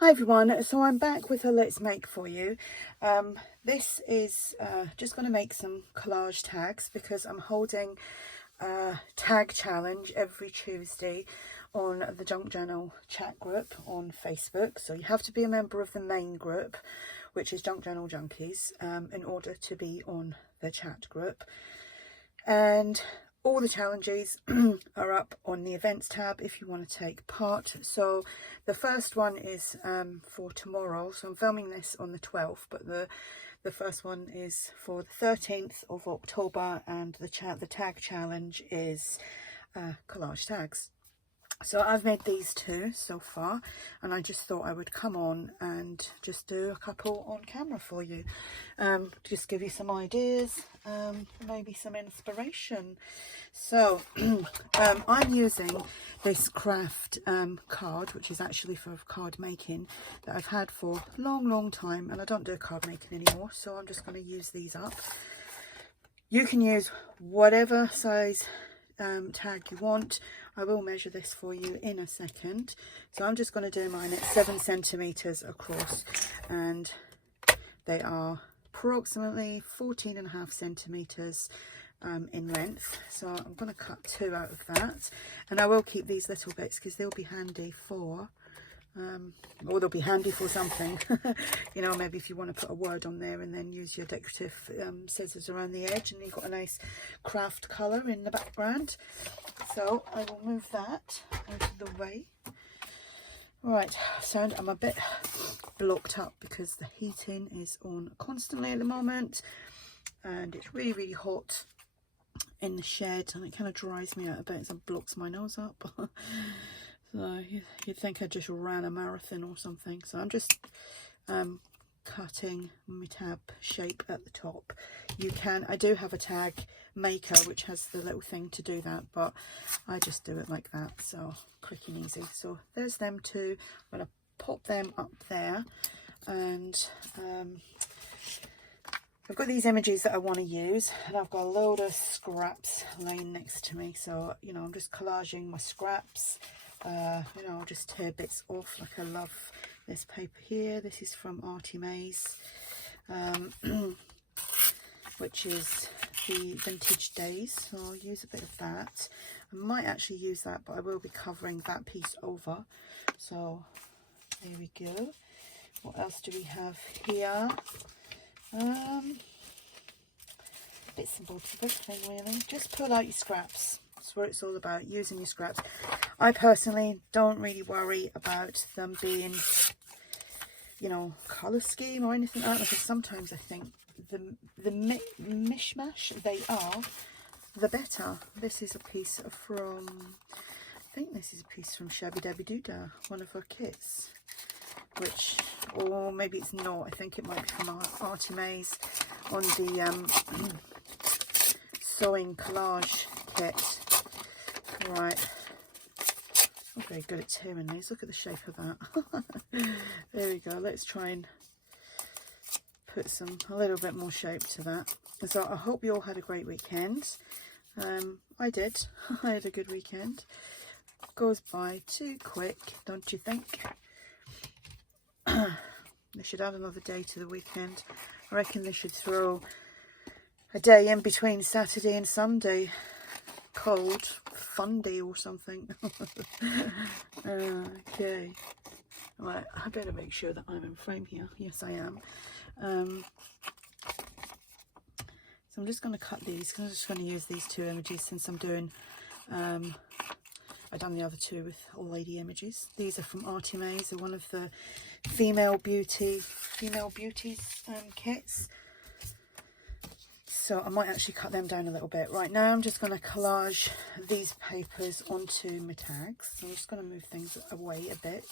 Hi everyone, so I'm back with a Let's Make for you. This is just going to make some collage tags because I'm holding a tag challenge every Tuesday on the Junk Journal chat group on Facebook. So you have to be a member of the main group, which is Junk Journal Junkies, in order to be on the chat group. And all the challenges are up on the events tab if you want to take part. So the first one is for tomorrow. So I'm filming this on the 12th, but the first one is for the 13th of October, and the tag challenge is collage tags. So I've made these two so far, and I just thought I would come on and just do a couple on camera for you, just give you some ideas, maybe some inspiration. So I'm using this craft card, which is actually for card making, that I've had for a long time, and I don't do card making anymore, so I'm just going to use these up. You can use whatever size tag you want. I will measure this for you in a second. So I'm just going to do mine at 7 centimeters across, and they are approximately 14.5 centimeters in length. So I'm going to cut 2 out of that, and I will keep these little bits because they'll be handy for or they'll be handy for something. You know, maybe if you want to put a word on there and then use your decorative scissors around the edge, and you've got a nice craft colour in the background. So I will move that out of the way. Right, so I'm a bit blocked up because the heating is on constantly at the moment, and it's really hot in the shed, and it kind of dries me out a bit, so it blocks my nose up. So you'd think I just ran a marathon or something. So I'm just cutting my tab shape at the top. I do have a tag maker which has the little thing to do that, but I just do it like that, so quick and easy. So there's them two. I'm going to pop them up there, and I've got these images that I want to use, and I've got a load of scraps laying next to me. So, you know, I'm just collaging my scraps. You know, I'll just tear bits off. Like, I love this paper here. This is from ARTYmaze, which is the Vintage Days. So I'll use a bit of that. I might actually use that, but I will be covering that piece over. So there we go. What else do we have here? Bits and bobs of everything, really. Just pull out your scraps. That's what it's all about, using your scraps. I personally don't really worry about them being, you know, colour scheme or anything like that, because sometimes I think the mishmash they are, the better. This is a piece from, I think this is a piece from Shabby Dabby Doodah, one of her kits, which, or maybe it's not, I think it might be from ARTYmaze on the sewing collage kit. Right, I'm very good at tearing these. Look at the shape of that. There we go. Let's try and put a little bit more shape to that. So I hope you all had a great weekend. I did. I had a good weekend. Goes by too quick, don't you think? They should add another day to the weekend. I reckon they should throw a day in between Saturday and Sunday. Cold fun day or something. Okay, right, I better make sure that I'm in frame here. Yes, I am. So I'm just going to cut these. I'm just going to use these two images since I'm doing I've done the other two with old lady images. These are from ARTYmaze. They're one of the female beauties kits. So I might actually cut them down a little bit. Right, now I'm just going to collage these papers onto my tags. So I'm just going to move things away a bit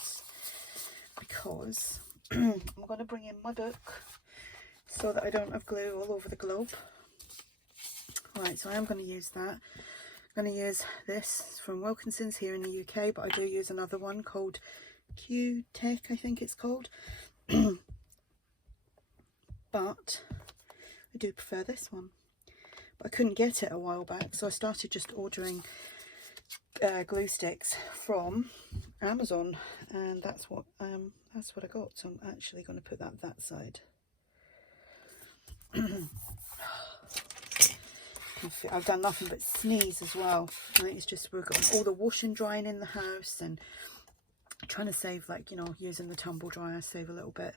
because I'm going to bring in my book so that I don't have glue all over the globe. Right, so I am going to use that. I'm going to use this from Wilkinson's here in the UK, but I do use another one called Q-Tech, I think it's called. But I do prefer this one, but I couldn't get it a while back, so I started just ordering glue sticks from Amazon, and that's what I got. So I'm actually going to put that side. I've done nothing but sneeze as well. I think it's just we've got all the washing drying in the house, and trying to save, like, you know, using the tumble dryer, save a little bit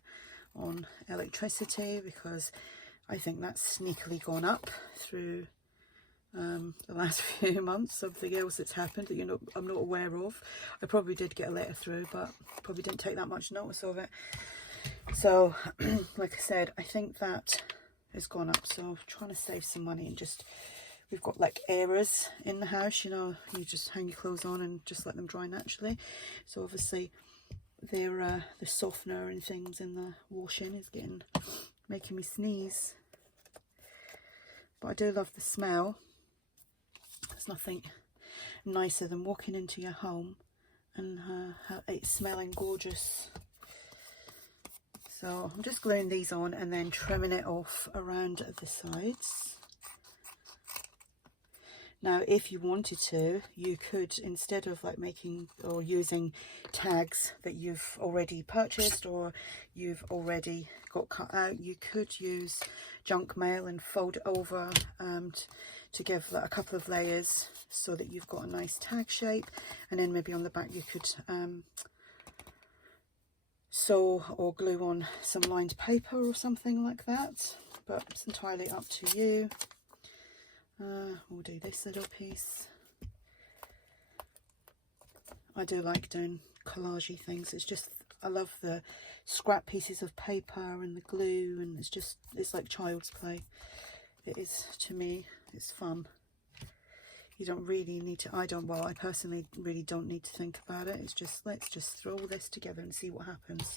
on electricity, because I think that's sneakily gone up through the last few months. Something else that's happened that I'm not aware of. I probably did get a letter through, but probably didn't take that much notice of it. So like I said, I think that has gone up, so I'm trying to save some money, and just, we've got like airers in the house, you know, you just hang your clothes on and just let them dry naturally. So obviously the softener and things in the washing is making me sneeze. But I do love the smell. There's nothing nicer than walking into your home and it smelling gorgeous. So I'm just gluing these on and then trimming it off around the sides. Now, if you wanted to, you could, instead of like making or using tags that you've already purchased or you've already got cut out, you could use junk mail and fold it over to give like a couple of layers so that you've got a nice tag shape. And then maybe on the back you could sew or glue on some lined paper or something like that, but it's entirely up to you. We'll do this little piece. I do like doing collagey things. It's just, I love the scrap pieces of paper and the glue, and it's like child's play. It is, to me, it's fun. You don't really need to, I personally really don't need to think about it. It's just, let's just throw all this together and see what happens.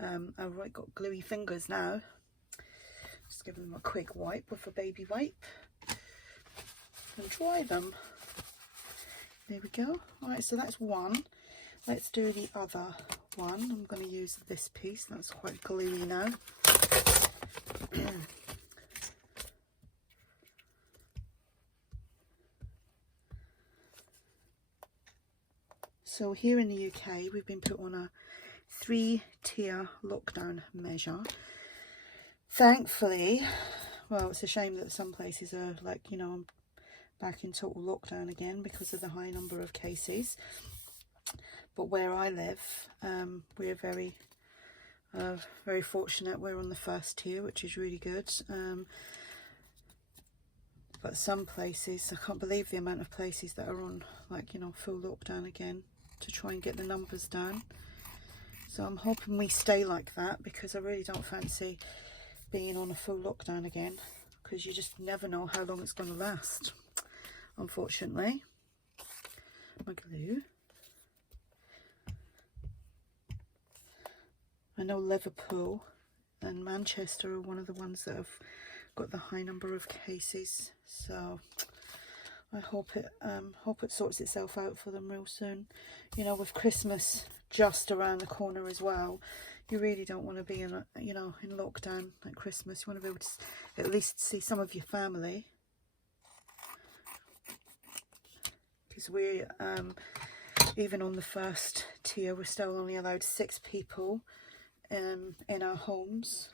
I've right got gluey fingers now. Just give them a quick wipe with a baby wipe and dry them. There we go. Alright, so that's one. Let's do the other one. I'm going to use this piece. That's quite gluey now. So here in the UK, we've been put on a 3-tier lockdown measure. Thankfully, well, it's a shame that some places are like, you know, back in total lockdown again because of the high number of cases. But where I live, we're very fortunate. We're on the 1st tier, which is really good. But some places, I can't believe the amount of places that are on, like, you know, full lockdown again to try and get the numbers down. So I'm hoping we stay like that, because I really don't fancy being on a full lockdown again, because you just never know how long it's going to last, unfortunately. My glue. I know Liverpool and Manchester are one of the ones that have got the high number of cases, so I hope it sorts itself out for them real soon. You know, with Christmas just around the corner as well, you really don't want to be in, you know, in lockdown at Christmas. You want to be able to at least see some of your family, because we even on the 1st tier, we're still only allowed 6 people in our homes,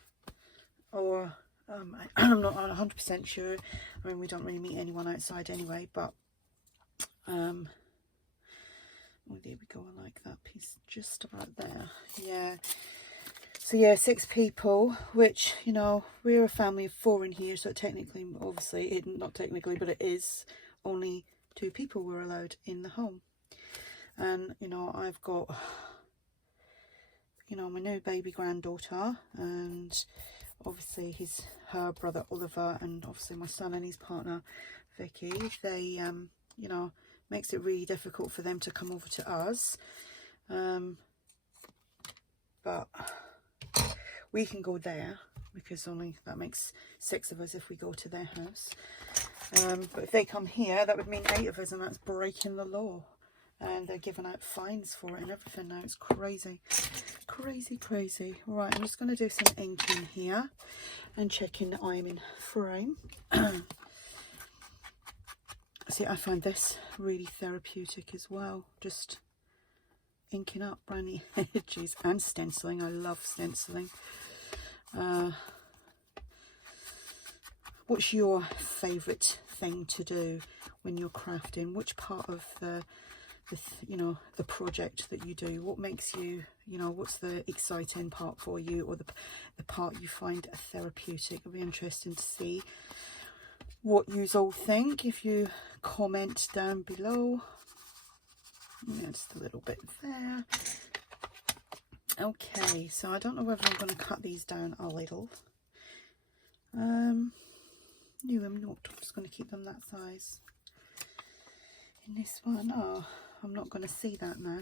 or I'm not 100% sure. I mean, we don't really meet anyone outside anyway, but oh, there we go. I like that piece just about there. Yeah. So yeah, 6 people, which, you know, we're a family of 4 in here, so technically, obviously, not technically, but it is only 2 people we're allowed in the home. And, you know, I've got, you know, my new baby granddaughter, and obviously her brother Oliver, and obviously my son and his partner Vicky. They you know, makes it really difficult for them to come over to us, but we can go there because only that makes 6 of us if we go to their house. But if they come here, that would mean 8 of us, and that's breaking the law, and they're giving out fines for it and everything now. It's crazy, crazy, crazy. All right, I'm just going to do some ink in here and checking that I'm in frame. See, I find this really therapeutic as well, just inking up around the edges and stenciling. I love stenciling. What's your favourite thing to do when you're crafting? Which part of the you know, the project that you do, what makes you, you know, what's the exciting part for you, or the part you find therapeutic? It'll be interesting to see what you all think if you comment down below. Yeah, just a little bit there. Okay, so I don't know whether I'm going to cut these down a little. No, I'm not. I'm just going to keep them that size. In this one, oh, I'm not going to see that now.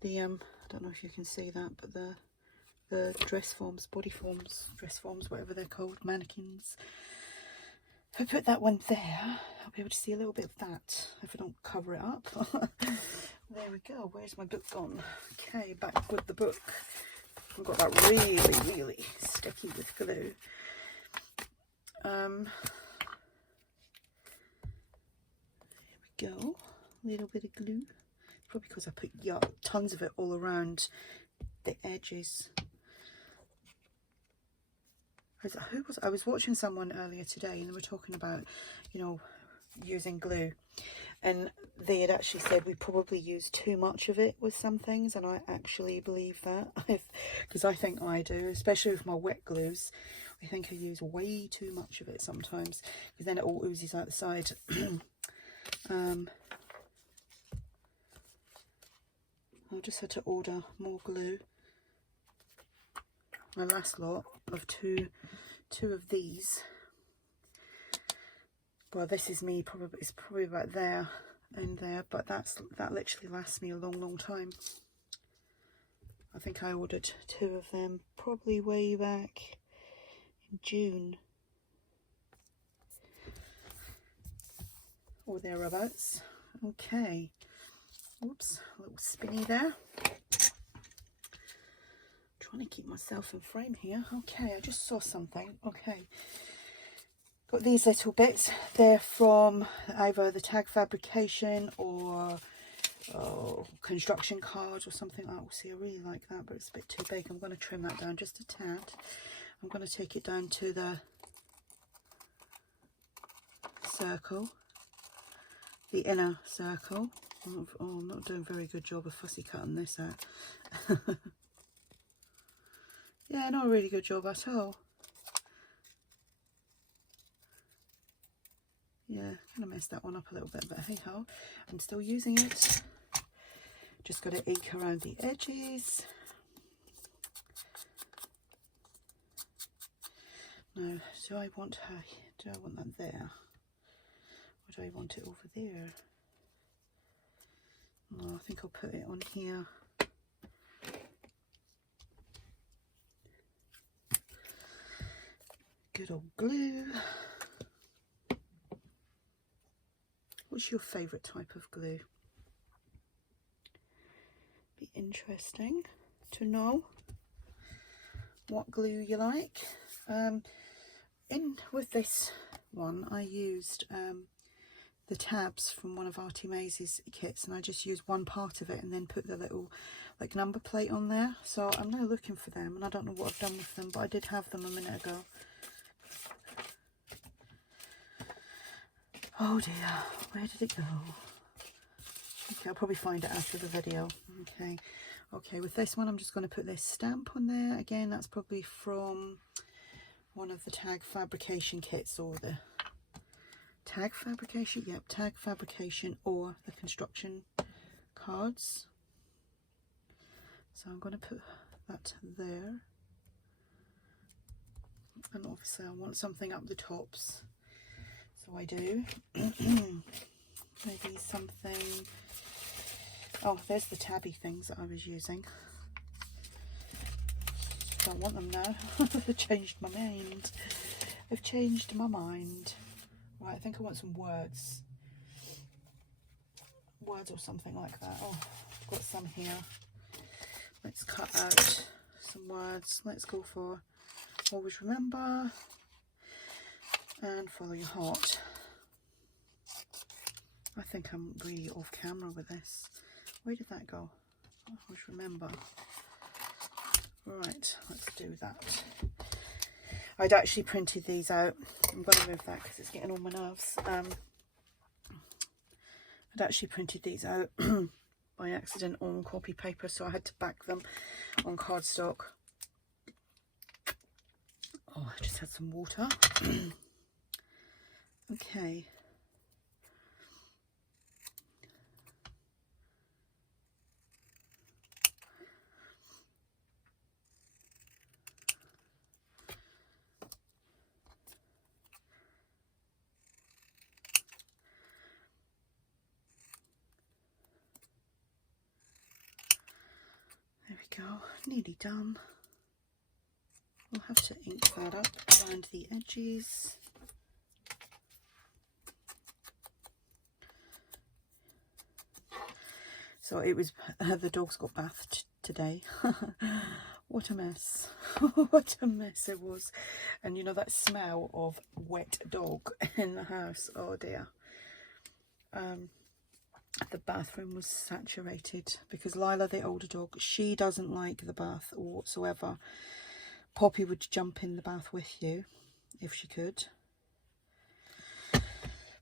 The I don't know if you can see that, but the dress forms, body forms, dress forms, whatever they're called, mannequins. If I put that one there, I'll be able to see a little bit of that if I don't cover it up. There we go. Where's my book gone? Okay, back with the book. I've got that really, really sticky with glue. There we go. A little bit of glue. Probably because I put tons of it all around the edges. I was watching someone earlier today, and they were talking about, you know, using glue, and they had actually said we probably use too much of it with some things, and I actually believe that, because I think I do, especially with my wet glues. I think I use way too much of it sometimes, because then it all oozes out the side. I just had to order more glue. My last lot of two of these. Well, this is me, probably, it's probably about there and there, but that literally lasts me a long time. I think I ordered 2 of them probably way back in June or thereabouts. Okay, oops, a little spinny there. Trying to keep myself in frame here. Okay, I just saw something. Okay, got these little bits. They're from either the tag fabrication or construction cards or something like that. See, I really like that, but it's a bit too big. I'm going to trim that down just a tad. I'm going to take it down to the circle, the inner circle. Oh, I'm not doing a very good job of fussy cutting this out. Yeah, not a really good job at all. Yeah, kind of messed that one up a little bit, but hey ho, I'm still using it. Just got to ink around the edges. Now, do I want that there? Or do I want it over there? Oh, I think I'll put it on here. Good old glue. What's your favourite type of glue? Be interesting to know what glue you like. With this one, I used the tabs from one of ARTYmaze's kits, and I just used one part of it and then put the little like number plate on there. So I'm now looking for them, and I don't know what I've done with them, but I did have them a minute ago. Oh dear, where did it go? Okay, I'll probably find it after the video. Okay, with this one I'm just going to put this stamp on there. Again, that's probably from one of the tag fabrication kits, or the tag fabrication, yep, tag fabrication, or the construction cards. So I'm going to put that there, and obviously I want something up the tops. So I do. Maybe something. Oh, there's the tabby things that I was using. Don't want them now. I've changed my mind. I've changed my mind. Right, I think I want some words. Words or something like that. Oh, I've got some here. Let's cut out some words. Let's go for always remember and follow your heart. I think I'm really off camera with this. Where did that go? I always remember. Right, let's do that. I'd actually printed these out. I'm going to move that because it's getting on my nerves. I'd actually printed these out by accident on copy paper, so I had to back them on cardstock. Oh, I just had some water. Okay. There we go, nearly done. We'll have to ink that up around the edges. So it was, the dogs got bathed today. What a mess. What a mess it was. And you know that smell of wet dog in the house, oh dear. The bathroom was saturated because Lila, the older dog, she doesn't like the bath whatsoever. Poppy would jump in the bath with you if she could.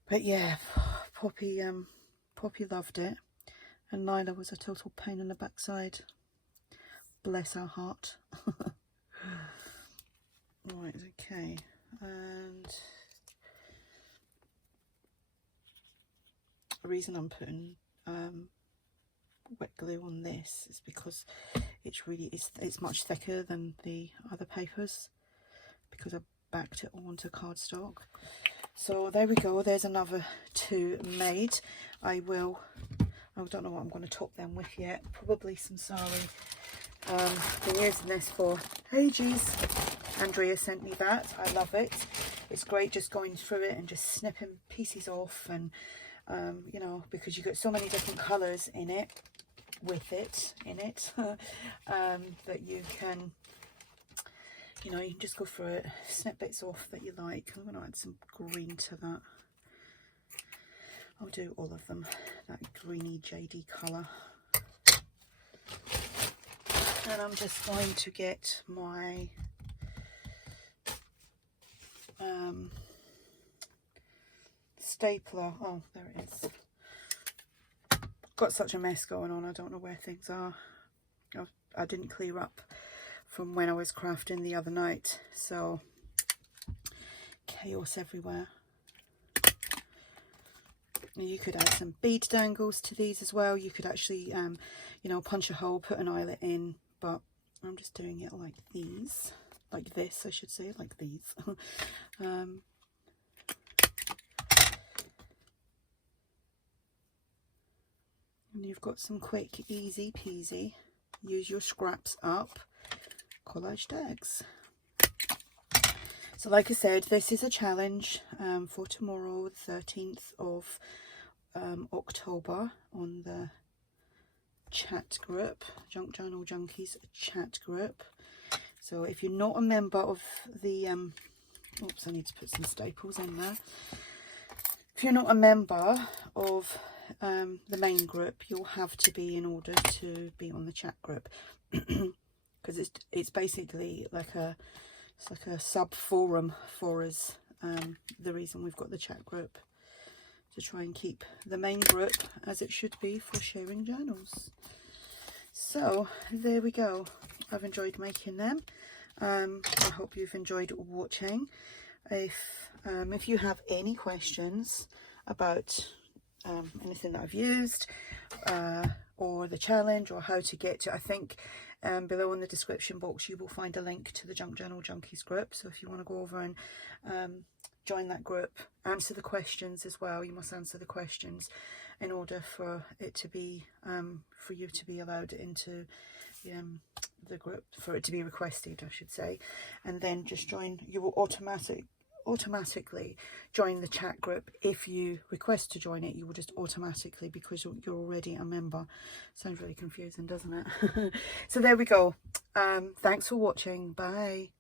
But yeah, Poppy loved it. And Lila was a total pain in the backside. Bless her heart. Right, okay. And the reason I'm putting wet glue on this is because it's much thicker than the other papers, because I backed it onto cardstock. So there we go, there's another 2 made. I don't know what I'm going to top them with yet. Probably some sari. Been using this for ages. Andrea sent me that. I love it. It's great just going through it and just snipping pieces off, and you know, because you get so many different colours in it, that you can, you know, you can just go through it, snip bits off that you like. I'm going to add some green to that. I'll do all of them, that greeny jadey colour. And I'm just going to get my stapler. Oh, there it is. Got such a mess going on, I don't know where things are. I didn't clear up from when I was crafting the other night, so chaos everywhere. You could add some bead dangles to these as well. You could actually, you know, punch a hole, put an eyelet in, but I'm just doing it like these, like this, I should say, like these. And you've got some quick, easy peasy, use your scraps up collage tags. So like I said, this is a challenge for tomorrow, the 13th of October, on the chat group, Junk Journal Junkies chat group. So if you're not a member of the, oops, I need to put some staples in there. If you're not a member of the main group, you'll have to be in order to be on the chat group, because it's basically like a sub forum for us. The reason we've got the chat group, to try and keep the main group as it should be for sharing journals. So there we go. I've enjoyed making them. I hope you've enjoyed watching. If you have any questions about anything that I've used, or the challenge, or how to get to, I think below in the description box you will find a link to the Junk Journal Junkies group. So if you want to go over and join that group, answer the questions as well. You must answer the questions in order for it to be for you to be allowed into the group, for it to be requested, I should say. And then just join. You will automatically join the chat group. If you request to join it, you will just automatically, because you're already a member. Sounds really confusing, doesn't it? So there we go. Thanks for watching. Bye.